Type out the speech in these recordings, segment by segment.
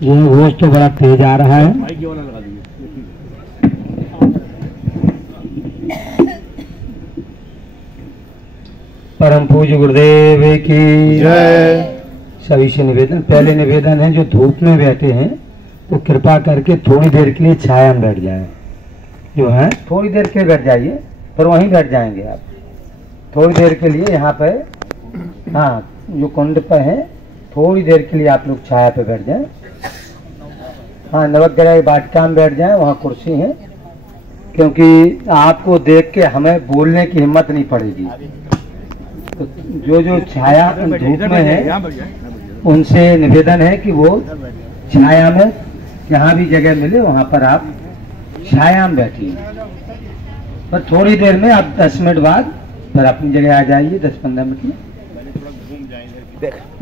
ये घोष तो बड़ा तेज आ रहा है। परम पूज्य गुरुदेव की जय। सभी से निवेदन, पहले निवेदन है जो धूप में बैठे हैं तो कृपा करके थोड़ी देर के लिए छाया में बैठ जाएं। जो है थोड़ी देर के बैठ जाइए, पर वहीं बैठ जाएंगे आप थोड़ी देर के लिए यहाँ पे। हाँ, जो कुंड पे है थोड़ी देर के लिए आप लोग छाया पे बैठ जाएं। हाँ, नवग्रह वाटिका में बैठ जाएं, वहाँ कुर्सी है, क्योंकि आपको देख के हमें बोलने की हिम्मत नहीं पड़ेगी। तो जो छाया धूप में है उनसे निवेदन है कि वो छाया में जहाँ भी जगह मिले वहाँ पर आप छाया में बैठिए। पर थोड़ी देर में आप 10 मिनट बाद फिर अपनी जगह आ जाइए, 10-15 मिनट में।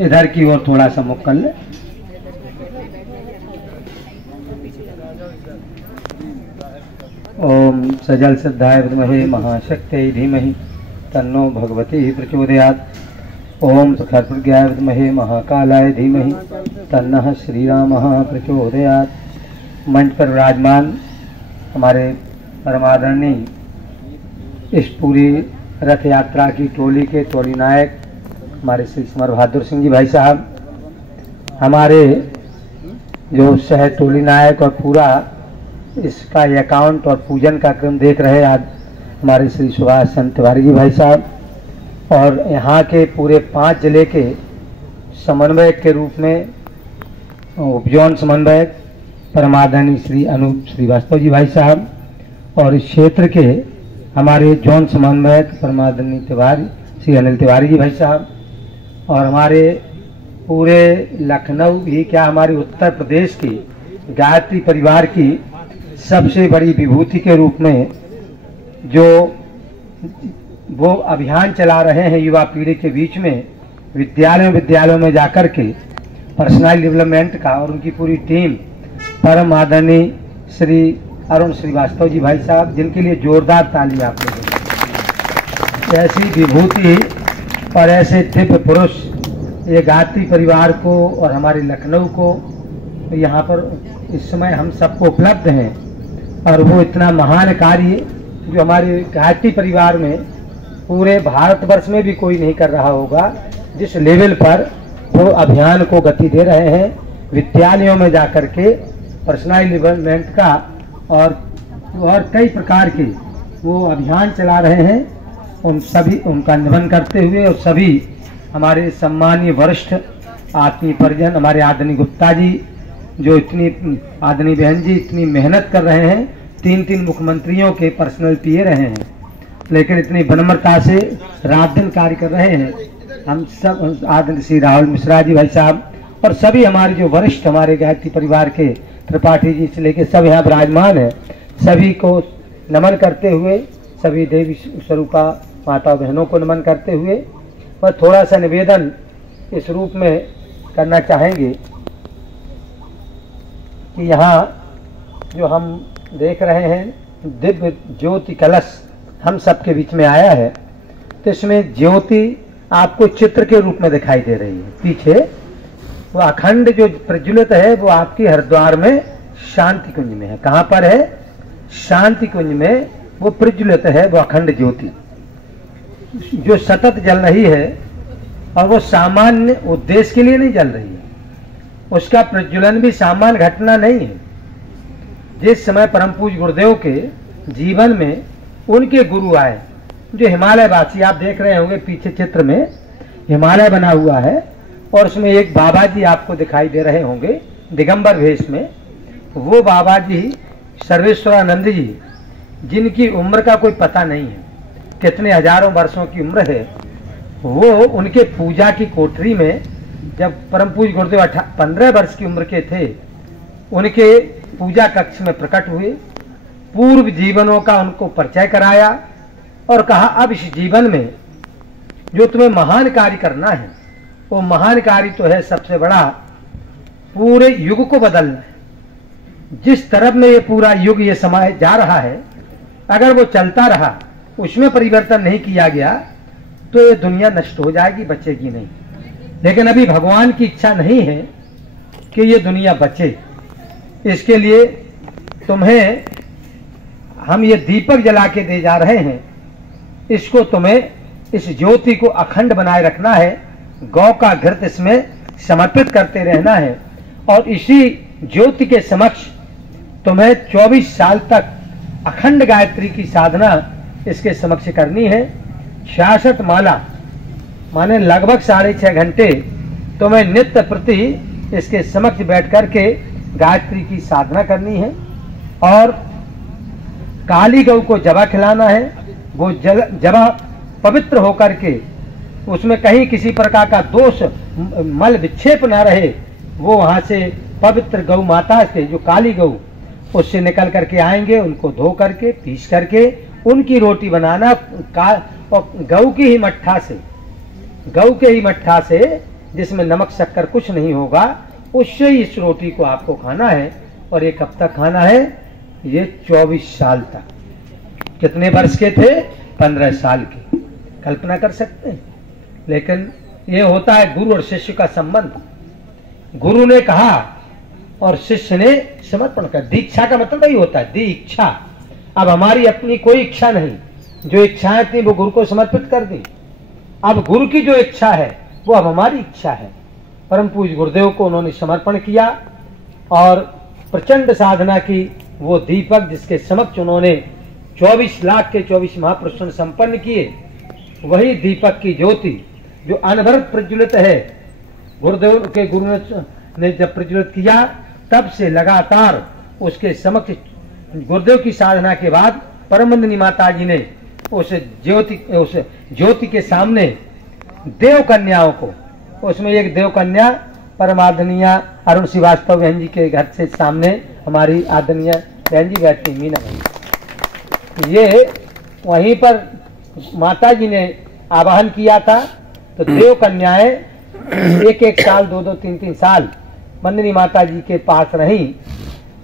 इधर की ओर थोड़ा सा मुख कर ले। ओम सजल सिद्धाय विद्महे महाशक्त्यै धीमहि तन्नो भगवती प्रचोदयात्। ओम सखर प्रज्ञाय विद्महे महाकालाय धीमहि तन्नः श्रीरामः प्रचोदयात्। मंच पर विराजमान हमारे परमादरणीय इस पूरी रथ यात्रा की टोली के टोली नायक हमारे श्री समर बहादुर सिंह जी भाई साहब, हमारे जो सह टोली नायक और पूरा इसका अकाउंट और पूजन का क्रम देख रहे आज हमारे श्री सुभाष चंद्र तिवारी जी भाई साहब, और यहाँ के पूरे 5 जिले के समन्वयक के रूप में उपजोन समन्वयक परमादरणीय श्री अनूप श्रीवास्तव जी भाई साहब, और इस क्षेत्र के हमारे जोन समन्वयक परमादरणीय तिवारी श्री अनिल तिवारी जी भाई साहब, और हमारे पूरे लखनऊ ही क्या हमारे उत्तर प्रदेश की गायत्री परिवार की सबसे बड़ी विभूति के रूप में जो वो अभियान चला रहे हैं युवा पीढ़ी के बीच में, विद्यालयों में जाकर के पर्सनल डेवलपमेंट का, और उनकी पूरी टीम परम आदरणीय श्री अरुण श्रीवास्तव जी भाई साहब, जिनके लिए जोरदार ताली आप लोगों। ऐसी विभूति और ऐसे दिव्य पुरुष ये गायत्री परिवार को और हमारे लखनऊ को यहाँ पर इस समय हम सबको उपलब्ध हैं, और वो इतना महान कार्य जो हमारे गायत्री परिवार में पूरे भारतवर्ष में भी कोई नहीं कर रहा होगा, जिस लेवल पर वो अभियान को गति दे रहे हैं। विद्यालयों में जाकर के पर्सनल डेवलपमेंट का और कई प्रकार के वो अभियान चला रहे हैं। उन सभी उनका नमन करते हुए, और सभी हमारे सम्मानीय वरिष्ठ आत्मीय परिजन हमारे आदरणीय गुप्ता जी, जो इतनी आदरणीय बहन जी इतनी मेहनत कर रहे हैं, 3 मुख्यमंत्रियों के पर्सनल पीए रहे हैं, लेकिन इतनी विनम्रता से रात दिन कार्य कर रहे हैं। हम सब आदरणीय श्री राहुल मिश्रा जी भाई साहब और सभी हमारे जो वरिष्ठ हमारे गायत्री परिवार के त्रिपाठी जी से लेकर सब यहाँ विराजमान है, सभी को नमन करते हुए, सभी देवी स्वरूपा माता बहनों को नमन करते हुए, और थोड़ा सा निवेदन इस रूप में करना चाहेंगे कि यहाँ जो हम देख रहे हैं दिव्य ज्योति कलश हम सबके बीच में आया है, तो इसमें ज्योति आपको चित्र के रूप में दिखाई दे रही है। पीछे वो अखंड जो प्रज्वलित है वो आपकी हरिद्वार में शांति कुंज में है। कहाँ पर है? शांति कुंज में वो प्रज्वलित है, वो अखंड ज्योति जो सतत जल रही है, और वो सामान्य उद्देश्य के लिए नहीं जल रही है, उसका प्रज्वलन भी सामान्य घटना नहीं है। जिस समय परम पूज्य गुरुदेव के जीवन में उनके गुरु आए, जो हिमालय वासी, आप देख रहे होंगे पीछे चित्र में हिमालय बना हुआ है, और उसमें एक बाबा जी आपको दिखाई दे रहे होंगे दिगंबर वेश में। वो बाबा जी सर्वेश्वरानंद जी, जिनकी उम्र का कोई पता नहीं है, कितने हजारों वर्षों की उम्र है, वो उनके पूजा की कोठरी में जब परम पूज्य गुरुदेव 15 वर्ष की उम्र के थे, उनके पूजा कक्ष में प्रकट हुए, पूर्व जीवनों का उनको परिचय कराया, और कहा अब इस जीवन में जो तुम्हें महान कार्य करना है, वो महान कार्य तो है सबसे बड़ा पूरे युग को बदलना है। जिस तरफ में ये पूरा युग ये समय जा रहा है, अगर वो चलता रहा, उसमें परिवर्तन नहीं किया गया, तो ये दुनिया नष्ट हो जाएगी, बचेगी नहीं। लेकिन अभी भगवान की इच्छा नहीं है कि ये दुनिया बचे। इसके लिए तुम्हें हम ये दीपक जला के दे जा रहे हैं, इसको तुम्हें इस ज्योति को अखंड बनाए रखना है, गौ का घृत इसमें समर्पित करते रहना है और इसी ज्योति के समक्ष तुम्हें 24 साल तक अखंड गायत्री की साधना इसके समक्ष करनी है। 66 माला माने लगभग 6.5 घंटे तुम्हें नित्य प्रति इसके समक्ष बैठ करके गायत्री की साधना करनी है और काली गौ को जबा खिलाना है। वो जबा पवित्र होकर के उसमें कहीं किसी प्रकार का दोष मल विक्षेप ना रहे, वो वहां से पवित्र गौ माता से जो काली गौ उससे निकल करके आएंगे, उनको धो करके पीस करके उनकी रोटी बनाना और गौ की ही मट्ठा से, गौ के ही मट्ठा से जिसमें नमक शक्कर कुछ नहीं होगा, उससे ही इस रोटी को आपको खाना है। और ये कब तक खाना है? ये 24 साल तक। कितने वर्ष के थे? 15 साल के। कल्पना कर सकते हैं। लेकिन ये होता है गुरु और शिष्य का संबंध। गुरु ने कहा और शिष्य ने समर्पण कर। दीक्षा का मतलब यही होता है, दीक्षा। अब हमारी अपनी कोई इच्छा नहीं, जो इच्छाएं थी वो गुरु को समर्पित कर दी। अब गुरु की जो इच्छा है वो अब हमारी इच्छा है। परम पूज्य गुरुदेव को उन्होंने समर्पण किया और प्रचंड साधना की। वो दीपक जिसके समक्ष उन्होंने 24 लाख के 24 महापुरुषों ने संपन्न किए, वही दीपक की ज्योति जो अनवरत प्रज्वलित है। गुरुदेव के गुरु ने जब प्रज्वलित किया तब से लगातार उसके समक्ष गुरुदेव की साधना के बाद परमंदिनी माता जी ने उस ज्योति के सामने देव कन्याओं को, उसमें एक देव कन्या परमादरणीय अरुण श्रीवास्तव बहन जी के घर से सामने हमारी आदरणीय बहन जी बैठती मीना बहन, ये वहीं पर माता जी ने आवाहन किया था। तो देव कन्याएं 1-1 साल 2-2 3-3 साल मंदिनी माता जी के पास रही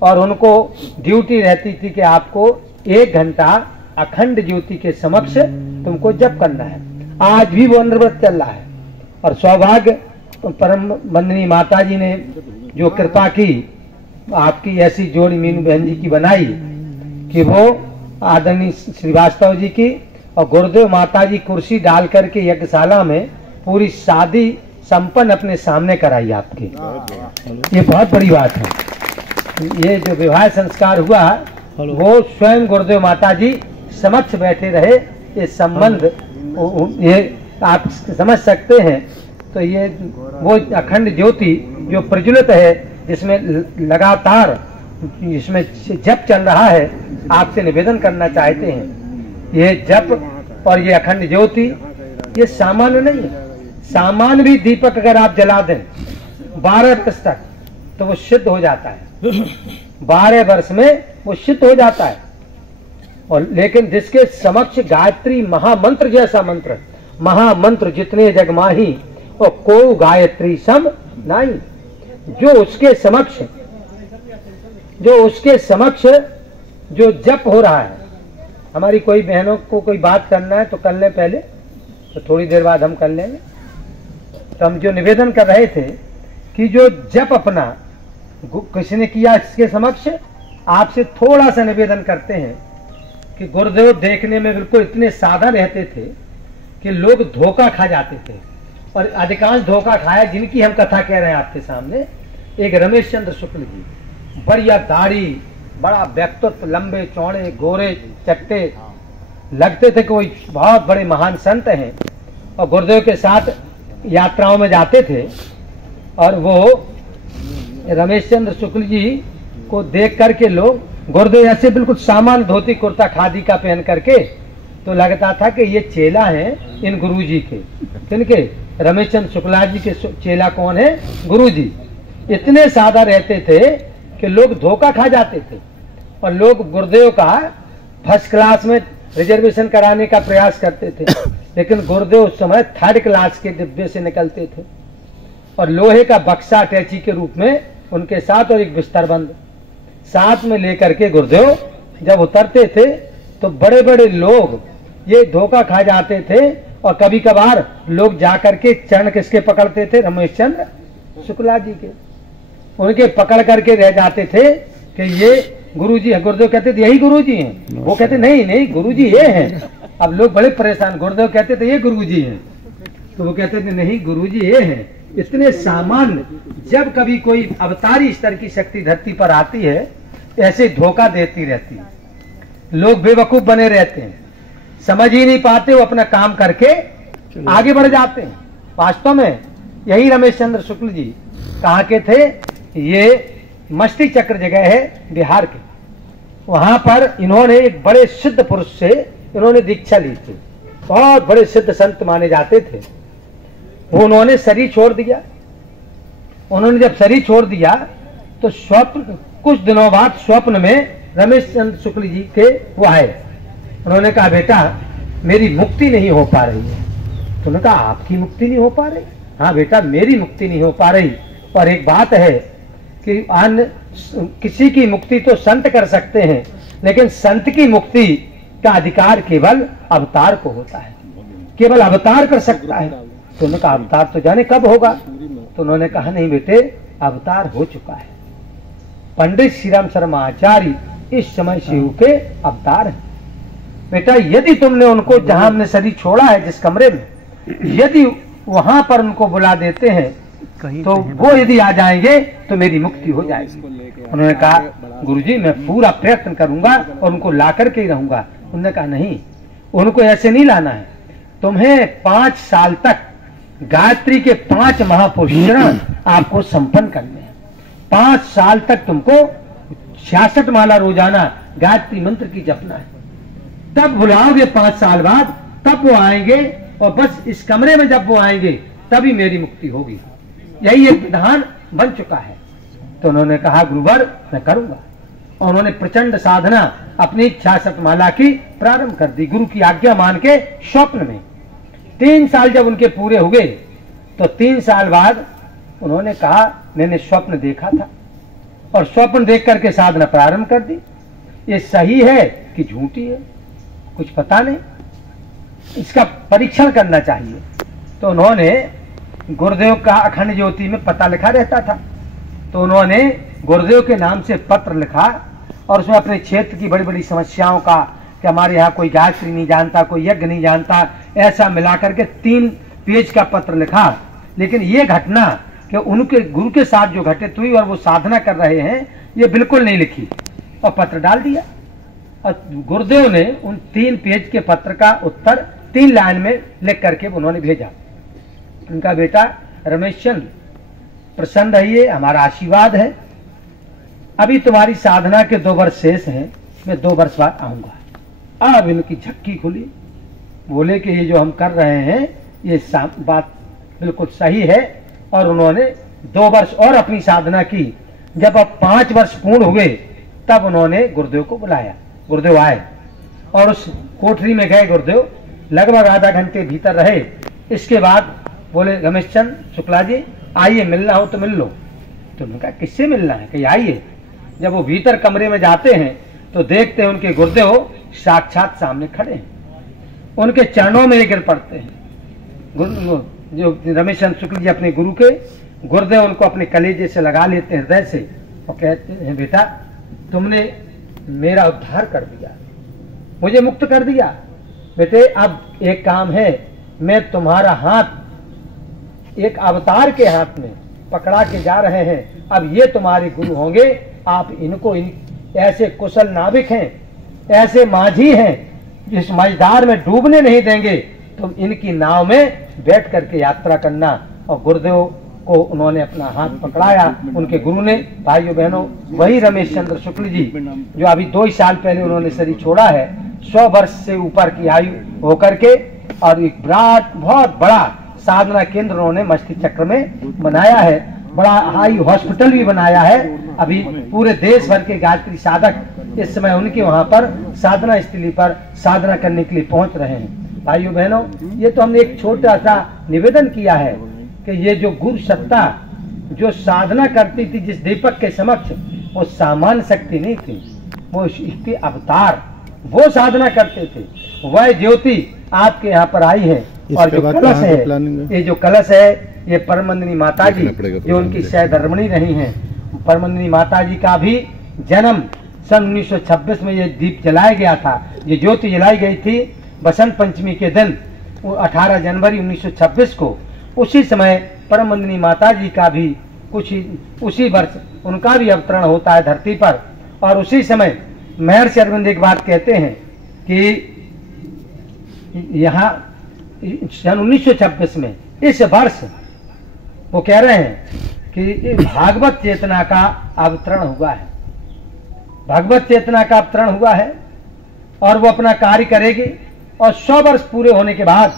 और उनको ड्यूटी रहती थी कि आपको 1 घंटा अखंड ज्योति के समक्ष तुमको जप करना है। आज भी वो अनुव्रत चल रहा है और सौभाग्य परम मंदिनी माता जी ने जो कृपा की, आपकी ऐसी जोड़ी मीनू बहन जी की बनाई कि वो आदरणीय श्रीवास्तव जी की और गुरुदेव माता जी कुर्सी डाल करके यज्ञशाला में पूरी शादी संपन्न अपने सामने कराई आपके। ये बहुत बड़ी बात है। ये जो विवाह संस्कार हुआ वो स्वयं गुरुदेव माता जी समक्ष बैठे रहे। ये संबंध ये आप समझ सकते हैं। तो ये वो अखंड ज्योति जो प्रज्वलित है, जिसमें लगातार इसमें जप चल रहा है, आपसे निवेदन करना चाहते हैं। ये जप और ये अखंड ज्योति ये सामान्य नहीं है। सामान्य भी दीपक अगर आप जला दें 12 वर्ष तक तो वो सिद्ध हो जाता है। 12 वर्ष में वो सिद्ध हो जाता है। और लेकिन जिसके समक्ष गायत्री महामंत्र जैसा मंत्र, महामंत्र जितने जग माही और को गायत्री सम नहीं, जो उसके समक्ष जो जप हो रहा है। हमारी कोई बहनों को कोई बात करना है तो कर ले पहले, तो थोड़ी देर बाद हम कर लेंगे। तो हम जो निवेदन कर रहे थे कि जो जप अपना किसी ने किया इसके समक्ष, आपसे थोड़ा सा निवेदन करते हैं कि गुरुदेव देखने में बिल्कुल इतने सादा रहते थे कि लोग धोखा खा जाते थे। और अधिकांश धोखा खाया जिनकी हम कथा कह रहे हैं आपके सामने। एक रमेश चंद्र शुक्ल जी, बढ़िया दाढ़ी, बड़ा व्यक्तित्व, लंबे चौड़े गोरे चट्टे, लगते थे कि कोई बहुत बड़े महान संत हैं और गुरुदेव के साथ यात्राओं में जाते थे। और वो रमेश चंद्र शुक्ल जी को देख करके लोग, गुरुदेव ऐसे बिल्कुल सामान्य धोती कुर्ता खादी का पहन करके, तो लगता था कि ये चेला हैं इन गुरु जी के। किनके? रमेश चंद्र शुक्ला जी के चेला कौन है? गुरु जी। इतने सादा रहते थे कि लोग धोखा खा जाते थे और लोग गुरुदेव का फर्स्ट क्लास में रिजर्वेशन कराने का प्रयास करते थे। लेकिन गुरुदेव उस समय 3rd क्लास के डिब्बे से निकलते थे और लोहे का बक्सा अटैची के रूप में उनके साथ और एक बिस्तर बंद साथ में लेकर के गुरुदेव जब उतरते थे तो बड़े बड़े लोग ये धोखा खा जाते थे। और कभी कभार लोग जाकर के चरण किसके पकड़ते थे? रमेश चंद्र शुक्ला जी के। उनके पकड़ करके रह जाते थे कि ये गुरुजी है। गुरुदेव कहते थे यही गुरुजी हैं। वो कहते नहीं नहीं गुरुजी ये हैं। अब लोग बड़े परेशान, गुरुदेव कहते थे ये गुरुजी हैं, तो वो कहते थे नहीं गुरुजी ये हैं। इतने सामान्य, जब कभी कोई अवतारी स्तर की शक्ति धरती पर आती है ऐसे धोखा देती रहती है, लोग बेवकूफ बने रहते हैं, समझ ही नहीं पाते, वो अपना काम करके आगे बढ़ जाते हैं। वास्तव में यही रमेश चंद्र शुक्ल जी कहाँ के थे, ये मस्ती चक्र जगह है बिहार के, वहां पर इन्होंने एक बड़े सिद्ध पुरुष से इन्होंने दीक्षा ली थी। बहुत बड़े सिद्ध संत माने जाते थे। वो उन्होंने शरीर छोड़ दिया। उन्होंने जब शरीर छोड़ दिया तो स्वप्न, कुछ दिनों बाद स्वप्न में रमेश चंद्र शुक्ल जी के वो आए। उन्होंने कहा बेटा मेरी मुक्ति नहीं हो पा रही है। तो उन्होंने कहा आपकी मुक्ति नहीं हो पा रही? हाँ बेटा मेरी मुक्ति नहीं हो पा रही। पर एक बात है कि अन्य किसी की मुक्ति तो संत कर सकते हैं, लेकिन संत की मुक्ति का अधिकार केवल अवतार को होता है, केवल अवतार कर सकता है। तो उन्होंने कहा अवतार तो जाने कब होगा? तो उन्होंने कहा नहीं बेटे अवतार हो चुका है। पंडित श्री राम शर्मा आचार्य इस समय शिव के अवतार हैं। बेटा यदि तुमने उनको, जहां हमने शरीर छोड़ा है जिस कमरे में, यदि वहां पर उनको बुला देते हैं तो वो यदि आ जाएंगे तो मेरी मुक्ति हो जाएगी। उन्होंने कहा गुरुजी मैं पूरा प्रयत्न करूंगा और उनको ला करके ही रहूंगा। उन्होंने कहा नहीं, उनको ऐसे नहीं लाना है, तुम्हें 5 साल तक गायत्री के 5 महापुरुषण आपको संपन्न करने हैं। 5 साल तक तुमको 66 माला रोजाना गायत्री मंत्र की जपना है। तब बुलाओगे 5 साल बाद, तब वो आएंगे और बस इस कमरे में जब वो आएंगे तभी मेरी मुक्ति होगी। यही एक विधान बन चुका है। तो उन्होंने कहा गुरुवर मैं करूंगा। और उन्होंने प्रचंड साधना अपनी 66 माला की प्रारंभ कर दी, गुरु की आज्ञा मान के स्वप्न में। 3 साल जब उनके पूरे हुए तो 3 साल बाद उन्होंने कहा मैंने स्वप्न देखा था और स्वप्न देख करके साधना प्रारंभ कर दी। ये सही है कि झूठी है कुछ पता नहीं, इसका परीक्षण करना चाहिए। तो उन्होंने गुरुदेव का अखंड ज्योति में पता लिखा रहता था, तो उन्होंने गुरुदेव के नाम से पत्र लिखा और उसमें अपने क्षेत्र की बड़ी बड़ी समस्याओं का, कि हमारे यहाँ कोई गायत्री नहीं जानता, कोई यज्ञ नहीं जानता, ऐसा मिलाकर के 3 पेज का पत्र लिखा। लेकिन ये घटना कि उनके गुरु के साथ जो घटित हुई और वो साधना कर रहे हैं ये बिल्कुल नहीं लिखी और पत्र डाल दिया। और गुरुदेव ने उन 3 पेज के पत्र का उत्तर 3 लाइन में लिख करके उन्होंने भेजा। उनका बेटा रमेश चंद्र प्रसन्न रहिए, हमारा आशीर्वाद है। अभी तुम्हारी साधना के 2 वर्ष शेष हैं, मैं 2 वर्ष बाद आऊंगा। अब इनकी झक्की खुली, बोले कि ये जो हम कर रहे हैं ये बात बिल्कुल सही है। और उन्होंने 2 वर्ष और अपनी साधना की। जब अब 5 वर्ष पूर्ण हुए तब उन्होंने गुरुदेव को बुलाया। गुरुदेव आए और उस कोठरी में गए। गुरुदेव लगभग आधा घंटे भीतर रहे। इसके बाद बोले रमेश चंद्र शुक्ला जी आइए, मिलना हो तो मिल लो। तो उन्होंने कहा किससे मिलना है? कि आइए। जब वो भीतर कमरे में जाते हैं तो देखते हैं उनके गुरुदेव साक्षात सामने खड़े हैं, उनके चरणों में गिर पड़ते हैं। जो रमेश चंद्र शुक्ल जी अपने गुरु के, गुरुदेव उनको अपने कलेजे से लगा लेते हैं, हृदय से, और कहते हैं बेटा तुमने मेरा उद्धार कर दिया, मुझे मुक्त कर दिया। बेटे अब एक काम है, मैं तुम्हारा हाथ एक अवतार के हाथ में पकड़ा के जा रहे हैं। अब ये तुम्हारे गुरु होंगे। आप इनको ऐसे कुशल नाविक हैं, ऐसे माझी हैं, जिस मझधार में डूबने नहीं देंगे। तुम इनकी नाव में बैठ करके यात्रा करना। और गुरुदेव को उन्होंने अपना हाथ पकड़ाया। उनके गुरु ने, भाइयों बहनों, वही रमेश चंद्र शुक्ल जी जो अभी 2 साल पहले उन्होंने शरीर छोड़ा है, 100 वर्ष से ऊपर की आयु होकर के, और एक विराट बहुत बड़ा साधना केंद्र उन्होंने मस्ती चक्र में बनाया है। बड़ा हाई हॉस्पिटल भी बनाया है। अभी पूरे देश भर के गायत्री साधक इस समय उनके वहां पर साधना स्थली पर साधना करने के लिए पहुंच रहे हैं। भाइयों बहनों, ये तो हमने एक छोटा सा निवेदन किया है कि ये जो गुरु सत्ता जो साधना करती थी जिस दीपक के समक्ष, वो सामान्य शक्ति नहीं थी, वो इसके अवतार, वो साधना करते थे। वह ज्योति आपके यहाँ पर आई है। और जो कलश है, ये जो कलश है, ये परमंदिनी माता जी जो उनकी सहधर्मिणी रही हैं, परमंदिनी माता जी का भी जन्म सन 1926 में ये दीप जलाया गया था। ये ज्योति जलाई गई थी बसंत पंचमी के दिन 18 जनवरी 1926 को। उसी समय परमंदिनी माता जी का भी उसी वर्ष उनका भी अवतरण होता है धरती पर। और उसी समय महर्षि अरविंद एक बात कहते हैं कि यहाँ सन 1926 में इस वर्ष वो कह रहे हैं कि भागवत चेतना का अवतरण हुआ है, भागवत चेतना का अवतरण हुआ है और वो अपना कार्य करेगी। और 100 वर्ष पूरे होने के बाद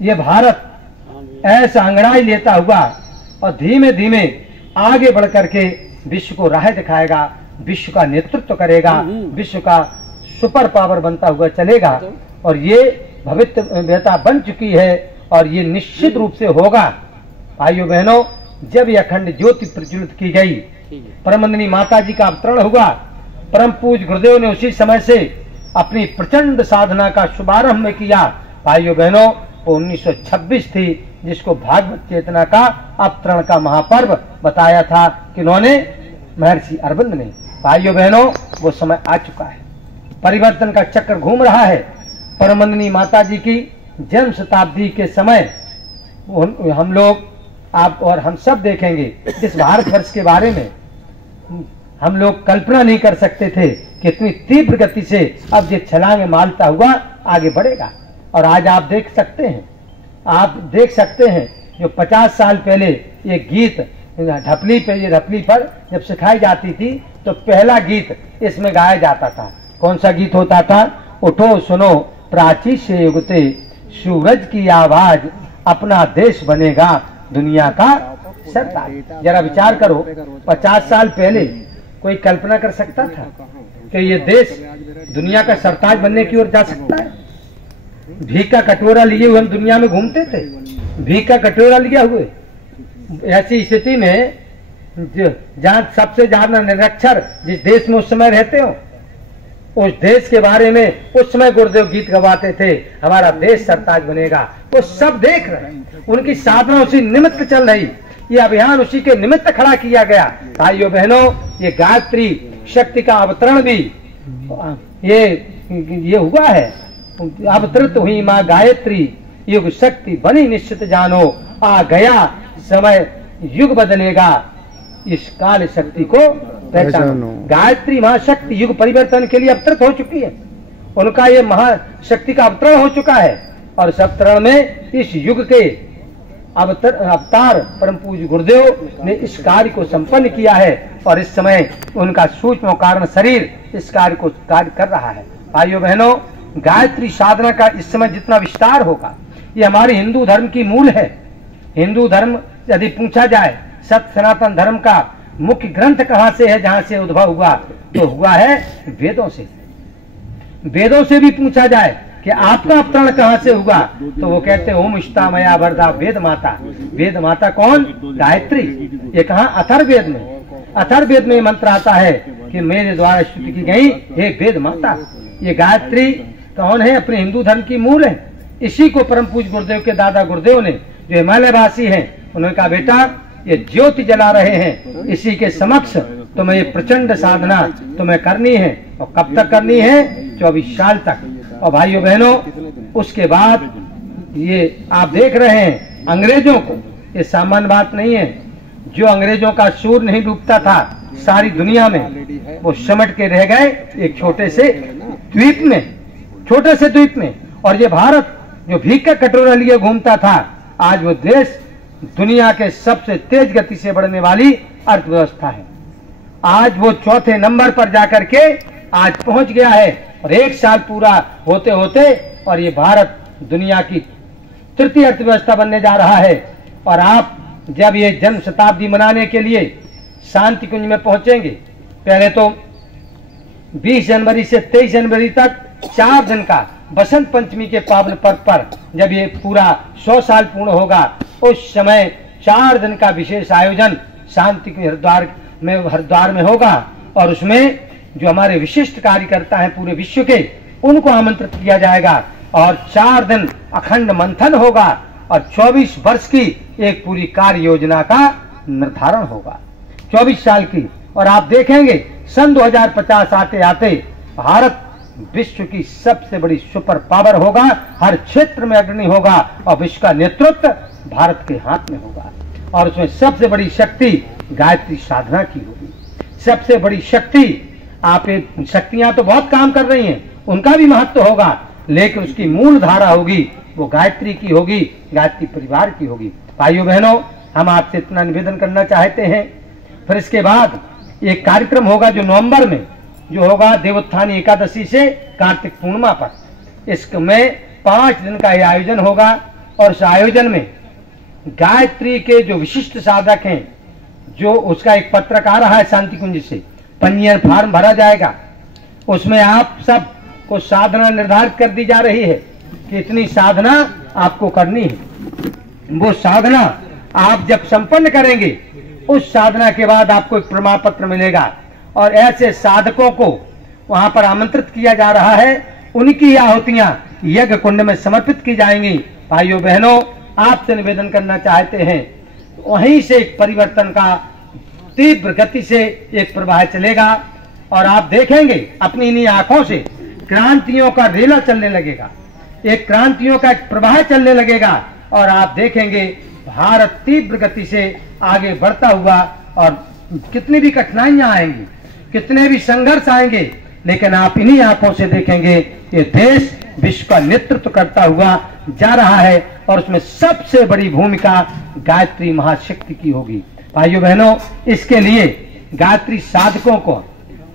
ये भारत ऐसा अंगड़ाई लेता हुआ और धीमे धीमे आगे बढ़ करके विश्व को राह दिखाएगा, विश्व का नेतृत्व करेगा, विश्व का सुपर पावर बनता हुआ चलेगा। और ये भविष्यता बन चुकी है और ये निश्चित रूप से होगा। भाइयों बहनों, जब यह अखंड ज्योति प्रज्वलित की गई, परमंदिनी माता जी का अवतरण हुआ, परम पूज्य गुरुदेव ने उसी समय से अपनी प्रचंड साधना का शुभारंभ में किया। भाइयों बहनों, वो 1926 थी जिसको भागवत चेतना का अवतरण का महापर्व बताया था किन्होंने? महर्षि अरविंद ने। भाइयों बहनों, वो समय आ चुका है, परिवर्तन का चक्र घूम रहा है। परमंदिनी माता जी की जन्म शताब्दी के समय हम लोग, आप और हम सब देखेंगे इस भारतवर्ष के बारे में हम लोग कल्पना नहीं कर सकते थे कितनी तीव्र गति से अब ये छलांग मारता हुआ आगे बढ़ेगा। और आज आप देख सकते हैं जो 50 साल पहले ये गीत ढपली पर जब सिखाई जाती थी तो पहला गीत इसमें गाया जाता था। कौन सा गीत होता था? उठो सुनो प्राची से उगते सूरज की आवाज, अपना देश बनेगा दुनिया का सरताज। जरा विचार करो, 50 साल पहले कोई कल्पना कर सकता था कि ये देश दुनिया का सरताज बनने की ओर जा सकता है? भीख का कटोरा लिए हुए हम दुनिया में घूमते थे, भीख का कटोरा लिया हुए। ऐसी स्थिति में जहाँ सबसे ज्यादा निरक्षर जिस देश में उस समय रहते हो, उस देश के बारे में उस समय गुरुदेव गीत गवाते थे, हमारा देश सरताज बनेगा। वो सब देख रहे, उनकी साधना उसी निमित्त चल रही, ये अभियान उसी के निमित्त खड़ा किया गया। भाइयों बहनों, ये गायत्री शक्ति का अवतरण भी ये हुआ है। अवतरित हुई माँ गायत्री, युग शक्ति बनी निश्चित जानो, आ गया समय युग बदलेगा, इस काल शक्ति को पहचानो। गायत्री महाशक्ति युग परिवर्तन के लिए अवतरित हो चुकी है, उनका ये महाशक्ति का अवतरण हो चुका है। और इस अवतरण में इस युग के अवतार परम पूज्य गुरुदेव ने इस कार्य को संपन्न किया है और इस समय उनका सूक्ष्म कारण शरीर इस कार्य कर रहा है। भाइयों बहनों, गायत्री साधना का इस समय जितना विस्तार होगा, ये हमारे हिंदू धर्म की मूल है। हिंदू धर्म यदि पूछा जाए सत्य सनातन धर्म का मुख्य ग्रंथ कहाँ से है, जहाँ से उद्भव हुआ, तो हुआ है वेदों से। वेदों से भी पूछा जाए कि आपका अवतरण कहाँ से हुआ, तो वो कहते ओम इष्टामया वरदा वेद माता। वेद माता कौन? गायत्री। ये कहा? अथर्ववेद में। अथर्ववेद में मंत्र आता है कि मेरे द्वारा स्तुति की गई हे वेद माता। ये गायत्री कौन है? अपने हिंदू धर्म की मूल है। इसी को परम पूज्य गुरुदेव के दादा गुरुदेव ने, जो हिमालय वासी हैं, उन्होंने कहा बेटा ये ज्योति जला रहे हैं, इसी के समक्ष तुम्हें ये प्रचंड साधना तुम्हें करनी है। और कब तक करनी है? 24 साल तक। और भाइयों बहनों, उसके बाद ये आप देख रहे हैं अंग्रेजों को, ये सामान्य बात नहीं है। जो अंग्रेजों का सूर नहीं डूबता था सारी दुनिया में, वो सिमट के रह गए एक छोटे से द्वीप में। और ये भारत जो भीख का कटोरा लिए घूमता था, आज वो देश दुनिया के सबसे तेज गति से बढ़ने वाली अर्थव्यवस्था है। आज वो चौथे नंबर पर जाकर के आज पहुंच गया है और 1 साल पूरा होते होते और ये भारत दुनिया की तृतीय अर्थव्यवस्था बनने जा रहा है। और आप जब ये जन्म शताब्दी मनाने के लिए शांति कुंज में पहुंचेंगे, पहले तो 20 जनवरी से 23 जनवरी तक 4 दिन का बसंत पंचमी के पावन पर्व पर जब ये पूरा 100 साल पूर्ण होगा, उस समय 4 दिन का विशेष आयोजन शांति कुंज हरिद्वार में होगा। और उसमें जो हमारे विशिष्ट कार्यकर्ता हैं पूरे विश्व के, उनको आमंत्रित किया जाएगा और 4 दिन अखंड मंथन होगा और 24 वर्ष की एक पूरी कार्य योजना का निर्धारण होगा। 24 साल की। और आप देखेंगे सन 2050 आते आते भारत विश्व की सबसे बड़ी सुपर पावर होगा, हर क्षेत्र में अग्रणी होगा और विश्व का नेतृत्व भारत के हाथ में होगा। और उसमें सबसे बड़ी शक्ति गायत्री साधना की होगी। सबसे बड़ी शक्ति, आप शक्तियां तो बहुत काम कर रही हैं, उनका भी महत्व होगा, लेकिन उसकी मूल धारा होगी वो गायत्री की होगी, गायत्री परिवार की होगी। भाइयों बहनों, हम आपसे इतना निवेदन करना चाहते हैं। फिर इसके बाद एक कार्यक्रम होगा जो नवंबर में जो होगा देवोत्थानी एकादशी से कार्तिक पूर्णिमा पर। इसमें 5 दिन का यह आयोजन होगा और इस आयोजन में गायत्री के जो विशिष्ट साधक हैं, जो उसका एक पत्रक आ रहा है शांति कुंज से, पंजीयन फार्म भरा जाएगा। उसमें आप सब को साधना निर्धारित कर दी जा रही है कि इतनी साधना आपको करनी है। वो साधना आप जब संपन्न करेंगे, उस साधना के बाद आपको एक प्रमाण पत्र मिलेगा और ऐसे साधकों को वहां पर आमंत्रित किया जा रहा है। उनकी आहुतियां यज्ञ कुंड में समर्पित की जाएंगी। भाइयों बहनों, आपसे निवेदन करना चाहते हैं, वहीं से एक परिवर्तन का तीव्र गति से एक प्रवाह चलेगा और आप देखेंगे अपनी इन्हीं आंखों से क्रांतियों का रेला चलने लगेगा, एक क्रांतियों का एक प्रवाह चलने लगेगा और आप देखेंगे भारत तीव्र गति से आगे बढ़ता हुआ। और कितनी भी कठिनाइयां आएंगी, कितने भी संघर्ष आएंगे, लेकिन आप इन्हीं आंखों से देखेंगे ये देश विश्व का नेतृत्व करता हुआ जा रहा है और उसमें सबसे बड़ी भूमिका गायत्री महाशक्ति की होगी। भाइयों बहनों, इसके लिए गायत्री साधकों को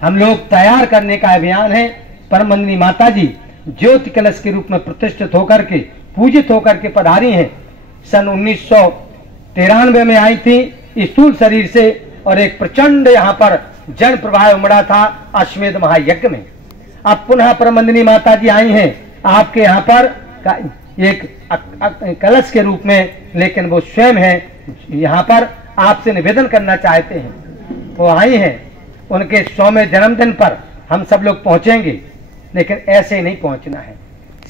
हम लोग तैयार करने का अभियान है। परम वंदनीय माता जी ज्योति कलश के रूप में प्रतिष्ठित होकर के, पूजित होकर के पधारी हैं। सन 1993 में आई थी स्थूल शरीर से और एक प्रचंड यहाँ पर जन प्रवाह उमड़ा था अश्वमेध महायज्ञ में। अब पुनः परम वंदनीय माता जी आई हैं आपके यहाँ पर एक कलश के रूप में, लेकिन वो स्वयं है यहाँ पर। आपसे निवेदन करना चाहते हैं, वो आई हैं, उनके 100वें जन्मदिन पर हम सब लोग पहुंचेंगे, लेकिन ऐसे नहीं पहुंचना है,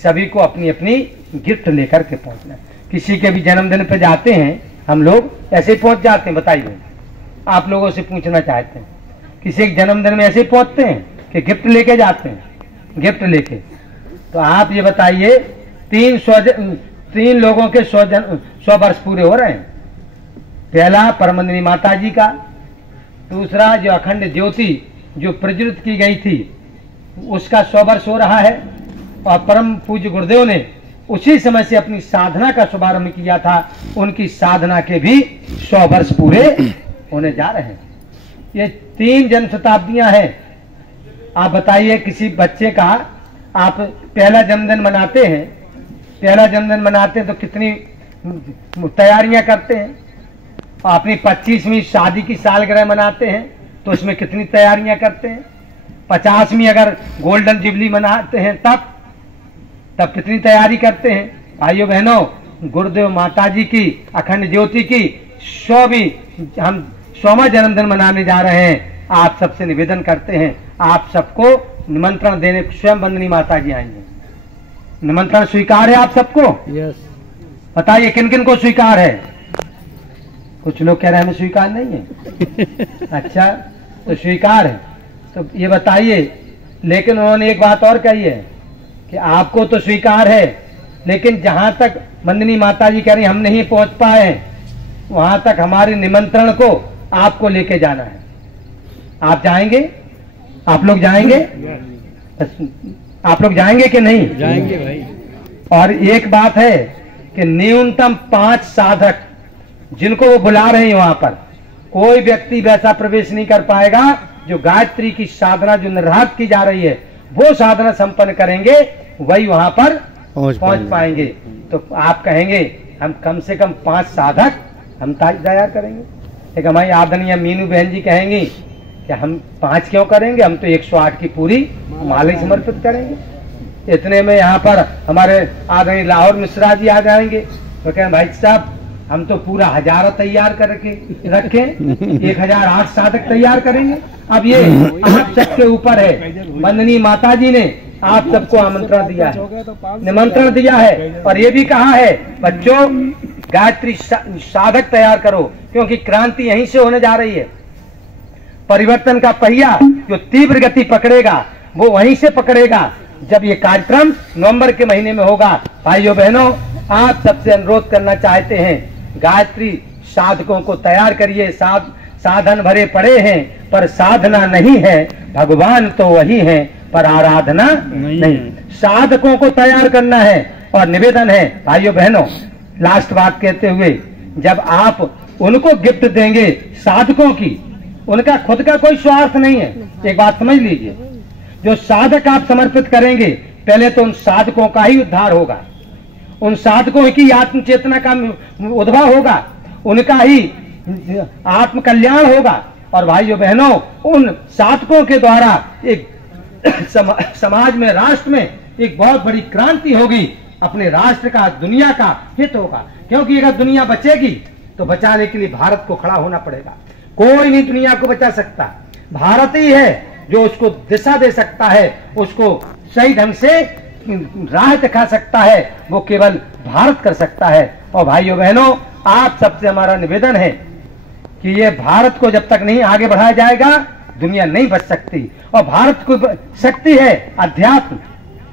सभी को अपनी अपनी गिफ्ट लेकर के पहुंचना है। किसी के भी जन्मदिन पे जाते हैं हम लोग, ऐसे ही पहुंच जाते हैं? बताइए, आप लोगों से पूछना चाहते हैं, किसी के जन्मदिन में ऐसे ही पहुंचते हैं कि गिफ्ट लेके जाते हैं? गिफ्ट लेके। तो आप ये बताइए, 3 लोगों के 100 वर्ष पूरे हो रहे हैं। पहला परम वंदनीय माता जी का, दूसरा जो अखंड ज्योति जो प्रज्वलित की गई थी उसका 100 वर्ष हो रहा है और परम पूज्य गुरुदेव ने उसी समय से अपनी साधना का शुभारंभ किया था, उनकी साधना के भी 100 वर्ष पूरे होने जा रहे हैं। ये 3 जन्म शताब्दियां हैं। आप बताइए, किसी बच्चे का आप पहला जन्मदिन मनाते हैं, पहला जन्मदिन मनाते हैं तो कितनी तैयारियां करते हैं। अपनी 25वीं शादी की सालगिरह मनाते हैं तो उसमें कितनी तैयारियां करते हैं। 50वीं अगर गोल्डन जुबली मनाते हैं तब कितनी तैयारी करते हैं। भाइयों बहनों, गुरुदेव माता जी की अखंड ज्योति की 100वां जन्मदिन मनाने जा रहे हैं। आप सबसे निवेदन करते हैं, आप सबको निमंत्रण देने स्वयं वंदनीय माता जी आएंगे। निमंत्रण स्वीकार है आप सबको? यस। बताइए किन किन को स्वीकार है? कुछ लोग कह रहे हैं हमें स्वीकार नहीं है। अच्छा, तो स्वीकार है तो ये बताइए। लेकिन उन्होंने एक बात और कही है कि आपको तो स्वीकार है, लेकिन जहां तक वंदनीय माता जी कह रही हम नहीं पहुंच पाए वहां तक हमारे निमंत्रण को आपको लेके जाना है। आप जाएंगे? आप लोग जाएंगे? आप लोग जाएंगे कि नहीं? जाएंगे भाई। और एक बात है कि न्यूनतम 5 साधक जिनको वो बुला रहे हैं वहां पर, कोई व्यक्ति वैसा प्रवेश नहीं कर पाएगा जो गायत्री की साधना जो निर्धारित की जा रही है वो साधना संपन्न करेंगे, वही वहां पर पहुंच पाएंगे। तो आप कहेंगे हम कम से कम 5 साधक हम तैयार करेंगे। एक हमारी आदरणीय मीनू बहन जी कहेंगी कि हम 5 क्यों करेंगे, हम तो 108 की पूरी माला समर्पित करेंगे। इतने में यहाँ पर हमारे आदरणीय लाहौर मिश्रा जी आ जाएंगे तो कहें भाई साहब हम तो पूरा 1000 तैयार करके रखे, 1008 साधक तैयार करेंगे। अब ये आप सबके ऊपर है। वंदनीय माता जी ने आप सबको आमंत्रण दिया है, निमंत्रण दिया है और ये भी कहा है बच्चों गायत्री साधक तैयार करो, क्योंकि क्रांति यहीं से होने जा रही है। परिवर्तन का पहिया जो तीव्र गति पकड़ेगा वो वहीं से पकड़ेगा जब ये कार्यक्रम नवंबर के महीने में होगा। भाइयों बहनों, आप सबसे अनुरोध करना चाहते हैं, गायत्री साधकों को तैयार करिए। साधन भरे पड़े हैं पर साधना नहीं है, भगवान तो वही है पर आराधना नहीं। साधकों को तैयार करना है। और निवेदन है भाइयों बहनों, लास्ट बात कहते हुए, जब आप उनको गिफ्ट देंगे साधकों की, उनका खुद का कोई स्वार्थ नहीं है। एक बात समझ लीजिए, जो साधक आप समर्पित करेंगे पहले तो उन साधकों का ही उद्धार होगा, उन साधकों की आत्म चेतना का उद्भव होगा, उनका ही आत्म कल्याण होगा। और भाइयों बहनों, उन साधकों के द्वारा एक समाज में, राष्ट्र में एक बहुत बड़ी क्रांति होगी। अपने राष्ट्र का, दुनिया का हित होगा। क्योंकि अगर दुनिया बचेगी तो बचाने के लिए भारत को खड़ा होना पड़ेगा। कोई नहीं दुनिया को बचा सकता, भारत ही है जो उसको दिशा दे सकता है, उसको सही ढंग से राह दिखा सकता है, वो केवल भारत कर सकता है। और भाइयों बहनों, आप सबसे हमारा निवेदन है कि ये भारत को जब तक नहीं आगे बढ़ाया जाएगा दुनिया नहीं बच सकती। और भारत को शक्ति है अध्यात्म,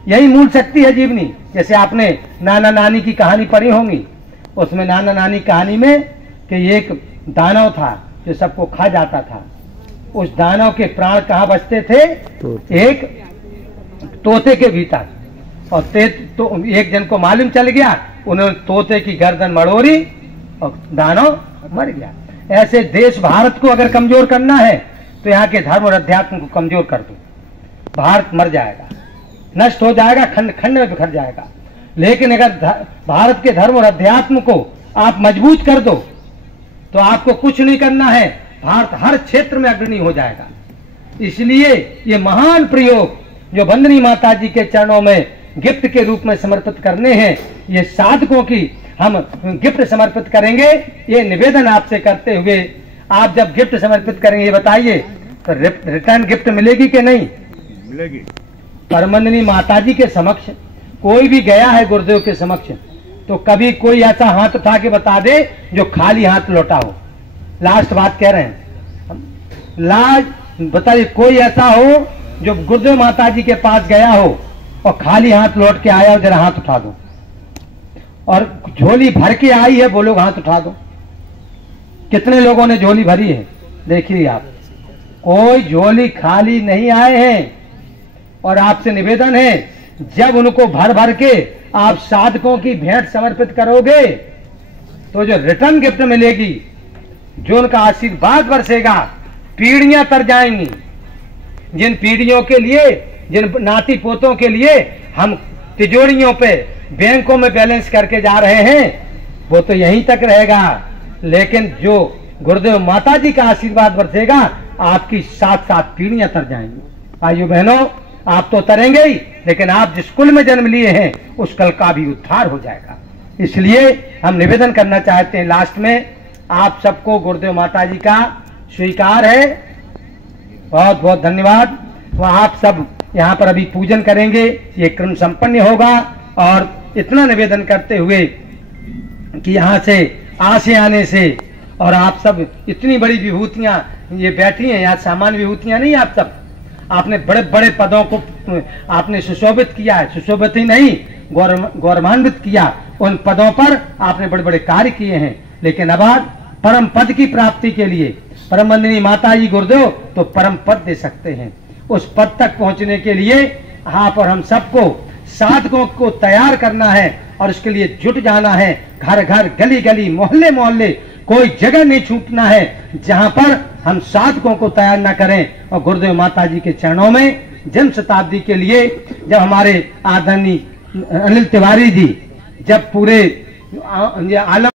यही मूल शक्ति है जीवनी। जैसे आपने नाना नानी की कहानी पढ़ी होंगी, उसमें नाना नानी कहानी में कि एक दानव था जो सबको खा जाता था। उस दानव के प्राण कहाँ बचते थे? एक तोते के भीतर। और तो एक जन को मालूम चल गया, उन्होंने तोते की गर्दन मड़ोरी और दानव मर गया। ऐसे देश भारत को अगर कमजोर करना है तो यहाँ के धर्म और अध्यात्म को कमजोर कर दो, भारत मर जाएगा, नष्ट हो जाएगा, खंड खंड में बिखर जाएगा। लेकिन अगर भारत के धर्म और अध्यात्म को आप मजबूत कर दो तो आपको कुछ नहीं करना है, भारत हर क्षेत्र में अग्रणी हो जाएगा। इसलिए ये महान प्रयोग जो वंदनी माता जी के चरणों में गिफ्ट के रूप में समर्पित करने हैं, ये साधकों की हम गिफ्ट समर्पित करेंगे। ये निवेदन आपसे करते हुए, आप जब गिफ्ट समर्पित करेंगे, ये बताइए तो रिटर्न गिफ्ट मिलेगी कि नहीं मिलेगी? परमंदनी माता जी के समक्ष कोई भी गया है, गुरुदेव के समक्ष, तो कभी कोई ऐसा हाथ उठा के बता दे जो खाली हाथ लौटा हो। लास्ट बात कह रहे हैं, लाज बताइए, कोई ऐसा हो जो गुरुदेव माता जी के पास गया हो और खाली हाथ लौट के आया हो? जरा हाथ उठा दो। और झोली भर के आई है, वो लोग हाथ उठा दो। कितने लोगों ने झोली भरी है? देखिए आप, कोई झोली खाली नहीं आए हैं। और आपसे निवेदन है, जब उनको भर भर के आप साधकों की भेंट समर्पित करोगे तो जो रिटर्न गिफ्ट मिलेगी, जो उनका आशीर्वाद बरसेगा, पीढ़ियां तर जाएंगी। जिन पीढ़ियों के लिए, जिन नाती पोतों के लिए हम तिजोरियों पे, बैंकों में बैलेंस करके जा रहे हैं, वो तो यहीं तक रहेगा। लेकिन जो गुरुदेव माता जी का आशीर्वाद बरसेगा, आपकी 7-7 पीढ़ियां तर जाएंगी। भाइयों बहनों, आप तो तरेंगे ही, लेकिन आप जिस कुल में जन्म लिए हैं उस कुल का भी उद्धार हो जाएगा। इसलिए हम निवेदन करना चाहते हैं, लास्ट में आप सबको गुरुदेव माता जी का स्वीकार है। बहुत बहुत धन्यवाद। तो आप सब यहाँ पर अभी पूजन करेंगे, ये क्रम संपन्न होगा। और इतना निवेदन करते हुए कि यहाँ से आसे आने से, और आप सब इतनी बड़ी विभूतियां ये बैठी हैं, यहाँ सामान्य विभूतियां नहीं, आप सब आपने बड़े बड़े पदों को आपने सुशोभित किया है। सुशोभित ही नहीं, गौरवान्वित किया। उन पदों पर आपने बड़े बड़े कार्य किए हैं। लेकिन अब परम पद की प्राप्ति के लिए परम वंदनी माता जी गुरुदेव तो परम पद दे सकते हैं। उस पद तक पहुंचने के लिए आप और हम सबको साधकों को तैयार करना है और इसके लिए जुट जाना है। घर घर, गली गली, मोहल्ले मोहल्ले, कोई जगह नहीं छूटना है जहां पर हम साधकों को तैयार न करें। और गुरुदेव माता जी के चरणों में जन्म शताब्दी के लिए जब हमारे आदरणीय अनिल तिवारी जी जब पूरे आलम